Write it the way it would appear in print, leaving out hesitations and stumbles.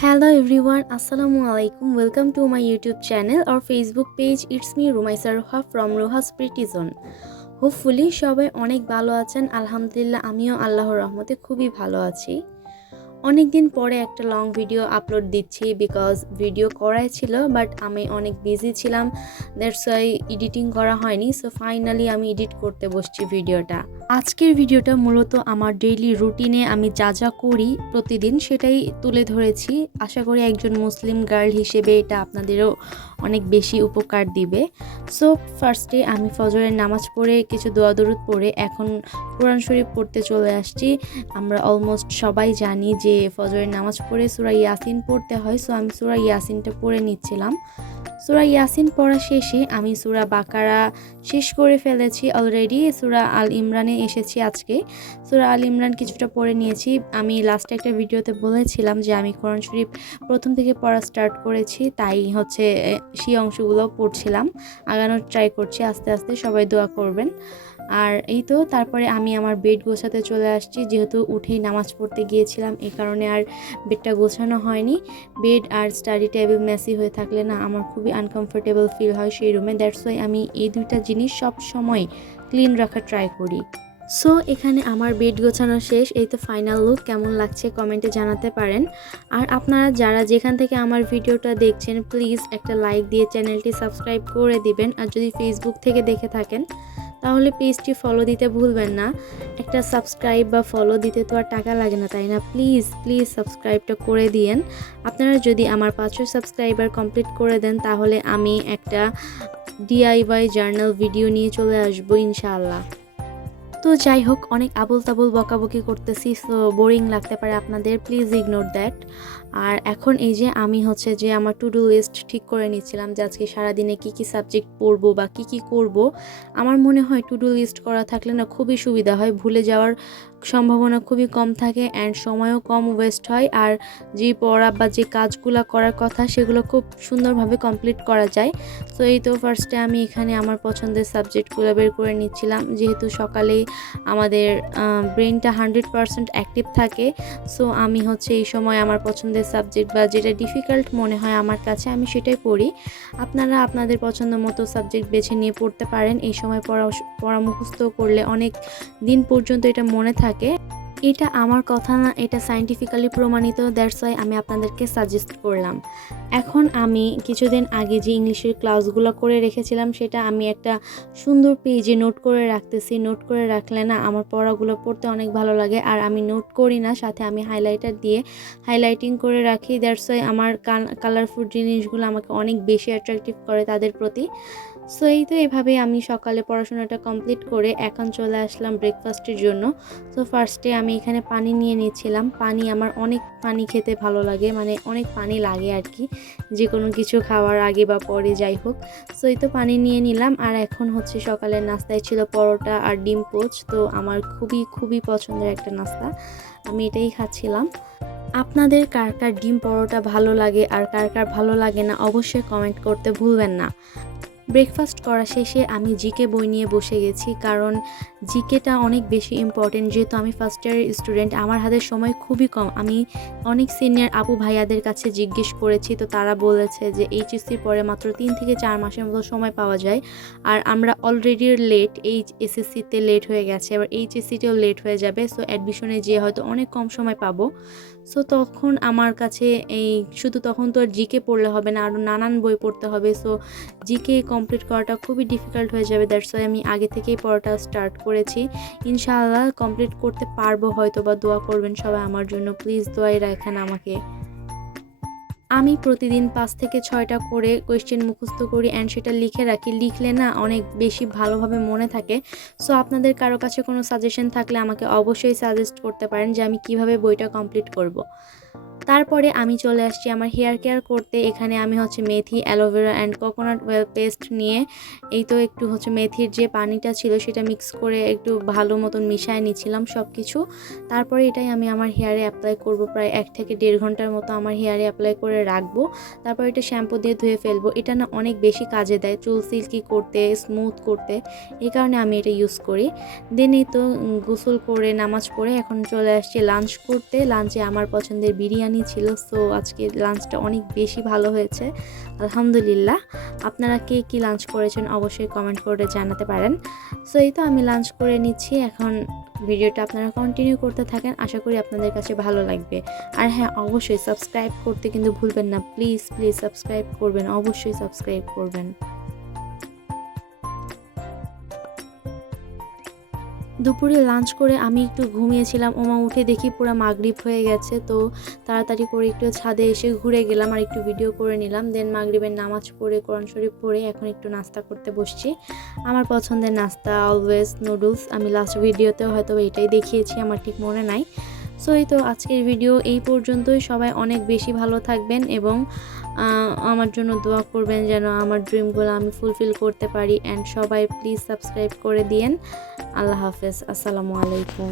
Hello everyone, Assalamu alaikum. Welcome to my YouTube channel or Facebook page. It's me Rumaisa Roha from Roha's Pretty Zone. Hopefully সবাই অনেক ভালো আছেন। আলহামদুলিল্লাহ আমিও আল্লাহর রহমতে খুবই ভালো আছি। অনেক দিন পরে একটা লং ভিডিও আপলোড দিচ্ছি বিকজ ভিডিও করাই ছিল বাট আমি অনেক বিজি ছিলাম, দ্যাটস ওয়াই এডিটিং করা হয়নি। সো ফাইনালি আমি এডিট করতে বসছি ভিডিওটা। আজকের ভিডিওটা মূলত আমার ডেইলি রুটিনে আমি যা যা করি প্রতিদিন সেটাই তুলে ধরেছি। আশা করি একজন মুসলিম গার্ল হিসেবে এটা আপনাদেরও অনেক বেশি উপকার দিবে। সো ফার্স্টে আমি ফজরের নামাজ পড়ে কিছু দোয়া দরুদ পড়ে এখন কোরআন শরীফ পড়তে চলে আসছি। আমরা অলমোস্ট সবাই জানি যে ফজরের নামাজ পড়ে সূরা ইয়াসিন পড়তে হয়। সো আমি সূরা ইয়াসিনটা পড়ে নিচ্ছিলাম। সূরা ইয়াসিন পড়া শেষে আমি সূরা বাকারা শেষ করে ফেলেছি অলরেডি। সূরা আল ইমরানে এসেছি আজকে। সূরা আল ইমরান কিছুটা পড়ে নিয়েছি। আমি লাস্টে একটা ভিডিওতে বলেছিলাম যে আমি কোরআন শরীফ প্রথম থেকে পড়া স্টার্ট করেছি, তাই হচ্ছে সেই অংশগুলো পড়ছিলাম। আগানোর ট্রাই করছি আস্তে আস্তে, সবাই দোয়া করবেন। আর এই তো তারপরে আমি আমার বেড গোছাতে চলে আসছি, যেহেতু উঠেই নামাজ পড়তে গিয়েছিলাম এই কারণে আর বেডটা গোছানো হয়নি। বেড আর স্টাডি টেবিল মেসি হয়ে থাকলে না আমার খুবই আনকমফোর্টেবল ফিল হয় সেই রুমে। দ্যাটস ওয়াই আমি এই দুইটা জিনিস সব সময় ক্লিন রাখার ট্রাই করি। সো এখানে আমার বেড গোছানো শেষ। এই তো ফাইনাল লুক, কেমন লাগছে কমেন্টে জানাতে পারেন। আর আপনারা যারা যেখান থেকে আমার ভিডিওটা দেখছেন প্লিজ একটা লাইক দিয়ে চ্যানেলটি সাবস্ক্রাইব করে দিবেন। আর যদি ফেসবুক থেকে দেখে থাকেন তাহলে পেজটি ফলো দিতে ভুলবেন না। একটা সাবস্ক্রাইব বা ফলো দিতে তো আর টাকা লাগে না, তাই না? প্লিজ প্লিজ সাবস্ক্রাইবটা করে দিয়েন। আপনারা যদি আমার 500 সাবস্ক্রাইবার কমপ্লিট করে দেন তাহলে আমি একটা ডিআইওয়াই জার্নাল ভিডিও নিয়ে চলে আসবো ইনশাআল্লাহ। তো যাই হোক, অনেক আবল তাবল বকাবকি করতেছি, সো বোরিং লাগতে পারে আপনাদের, প্লিজ ইগনোর দ্যাট। আর এখন এই যে আমি হচ্ছে যে আমার টু ডু লিস্ট ঠিক করে নিচ্ছিলাম যে আজকে সারাদিনে কী কী সাবজেক্ট পড়বো বা কী কী করব। আমার মনে হয় টু ডু লিস্ট করা থাকলে না খুবই সুবিধা হয়, ভুলে যাওয়ার সম্ভাবনা খুবই কম থাকে অ্যান্ড সময়ও কম ওয়েস্ট হয়। আর যে পড়া বা যে কাজগুলো করার কথা সেগুলো খুব সুন্দরভাবে কমপ্লিট করা যায়। সো এই তো ফার্স্টে আমি এখানে আমার পছন্দের সাবজেক্টগুলো বের করে নিচ্ছিলাম, যেহেতু সকালেই আমাদের ব্রেনটা 100% অ্যাক্টিভ থাকে। সো আমি হচ্ছে এই সময় আমার পছন্দের সাবজেক্ট বা যেটা ডিফিকাল্ট মনে হয় আমার কাছে আমি সেটাই পড়ি। আপনারা আপনাদের পছন্দ মতো সাবজেক্ট বেছে নিয়ে পড়তে পারেন। এই সময় পড়া মুখস্থ করলে অনেক দিন পর্যন্ত এটা মনে থাকে। এটা আমার কথা না, এটা সায়েন্টিফিক্যালি প্রমাণিত। দ্যাটস ওয়াই আমি আপনাদেরকে সাজেস্ট করলাম। এখন আমি কিছুদিন আগে যে ইংলিশের ক্লাসগুলো করে রেখেছিলাম সেটা আমি একটা সুন্দর পেজে নোট করে রাখতেছি। নোট করে রাখলে না আমার পড়াগুলো পড়তে অনেক ভালো লাগে। আর আমি নোট করি না, সাথে আমি হাইলাইটার দিয়ে হাইলাইটিং করে রাখি। দ্যাটস ওয়াই আমার কালারফুল জিনিসগুলো আমাকে অনেক বেশি অ্যাট্রাকটিভ করে তাদের প্রতি। সো এই তো এভাবেই আমি সকালে পড়াশোনাটা কমপ্লিট করে এখন চলে আসলাম ব্রেকফাস্টের জন্য। সো ফার্স্টে আমি এখানে পানি নিয়ে নিচ্ছিলাম। আমার অনেক পানি খেতে ভালো লাগে, মানে অনেক পানি লাগে আর কি, যে কোনো কিছু খাওয়ার আগে বা পরে যাই হোক। সো এই তো পানি নিয়ে নিলাম। আর এখন হচ্ছে সকালের নাস্তায় ছিল পরোটা আর ডিম পোচ। তো আমার খুবই খুবই পছন্দের একটা নাস্তা, আমি এটাই খাচ্ছিলাম। আপনাদের কার কার ডিম পরোটা ভালো লাগে আর কার কার ভালো লাগে না অবশ্যই কমেন্ট করতে ভুলবেন না। ব্রেকফাস্ট করা শেষে আমি জিকে বই নিয়ে বসে গেছি, কারণ জিকেটা অনেক বেশি ইম্পর্টেন্ট। যেহেতু আমি ফার্স্ট ইয়ারের স্টুডেন্ট, আমার হাতে সময় খুবই কম। আমি অনেক সিনিয়র আপু ভাইয়াদের কাছে জিজ্ঞেস করেছি, তো তারা বলেছে যে এইচএসসির পরে মাত্র 3 থেকে 4 মাসের মতো সময় পাওয়া যায়। আর আমরা অলরেডি লেট, এসএসসিতে লেট হয়ে গেছে, এবার এইচএসসিতেও লেট হয়ে যাবে। সো অ্যাডমিশনে যেয়ে হয়তো অনেক কম সময় পাবো। সো তখন আমার কাছে শুধু তখন তো আর জিকে পড়লে হবে না, আরও নানান বই পড়তে হবে। সো জিকে কমপ্লিট করাটা খুবই ডিফিকাল্ট হয়ে যাবে। দ্যাটস ওয়াই আমি আগে থেকেই পড়াটা স্টার্ট করেছি। ইনশাআল্লাহ কমপ্লিট করতে পারবো হয়তো, বা দোয়া করবেন সবাই আমার জন্য, প্লিজ দোয়াই রাখেন আমাকে। আমি প্রতিদিন 5 থেকে 6টা করে কোয়েশ্চেন মুখস্থ করি অ্যান্ড সেটা লিখে রাখি। লিখলে না অনেক বেশি ভালোভাবে মনে থাকে। সো আপনাদের কারো কাছে কোনো সাজেশন থাকলে আমাকে অবশ্যই সাজেস্ট করতে পারেন যে আমি কিভাবে বইটা কমপ্লিট করব। তারপরে আমি চলে আসছি আমার হেয়ার কেয়ার করতে। এখানে আমি হচ্ছে মেথি, aloe vera and coconut oil paste নিয়ে এই তো একটু হচ্ছে মেথির যে পানিটা ছিল সেটা মিক্স করে একটু ভালো মতন মিশিয়ে নিচ্ছিলাম সব কিছু। তারপরে এটাই আমি আমার হেয়ারে অ্যাপ্লাই করব। প্রায় 1 থেকে 1.5 ঘন্টার মতো আমার হেয়ারে অ্যাপ্লাই করে রাখবো। তারপর এটা শ্যাম্পু দিয়ে ধুয়ে ফেলবো। এটা না অনেক বেশি কাজে দেয় চুল সিল্কি করতে, স্মুথ করতে, এই কারণে আমি এটা ইউজ করি। দেন এই তো গোসল করে নামাজ পড়ে এখন চলে আসছি লাঞ্চ করতে। লাঞ্চে আমার পছন্দের বিরিয়ানি বিরিয়ানি ছিল। সো আজকে লাঞ্চটা অনেক বেশি ভালো হয়েছে আলহামদুলিল্লাহ। আপনারা কে কী লাঞ্চ করেছেন অবশ্যই কমেন্ট করে জানাতে পারেন। সো এই তো আমি লাঞ্চ করে নিচ্ছি, এখন ভিডিওটা আপনারা কন্টিনিউ করতে থাকেন, আশা করি আপনাদের কাছে ভালো লাগবে। আর হ্যাঁ, অবশ্যই সাবস্ক্রাইব করতে কিন্তু ভুলবেন না, প্লিজ প্লিজ সাবস্ক্রাইব করবেন, অবশ্যই সাবস্ক্রাইব করবেন। দুপুরে লাঞ্চ করে আমি একটু ঘুমিয়েছিলাম, ওমা উঠে দেখি পুরো মাগরিব হয়ে গেছে। তো তাড়াতাড়ি করে একটু ছাদে এসে ঘুরে গেলাম আর একটু ভিডিও করে নিলাম। দেন মাগরিবের নামাজ পড়ে কোরআন শরীফ পড়ে এখন একটু নাস্তা করতে বসছি। আমার পছন্দের নাস্তা অলওয়েজ নুডলস। আমি লাস্ট ভিডিওতেও হয়তো এটাই দেখিয়েছি, আমার ঠিক মনে নাই। সো এই তো আজকের ভিডিও এই পর্যন্তই। সবাই অনেক বেশি ভালো থাকবেন এবং আমার জন্য দোয়া করবেন যেন আমার ড্রিমগুলো আমি ফুলফিল করতে পারি। অ্যান্ড সবাই প্লিজ সাবস্ক্রাইব করে দিয়েন। আল্লাহ হাফেজ, আসসালামু আলাইকুম।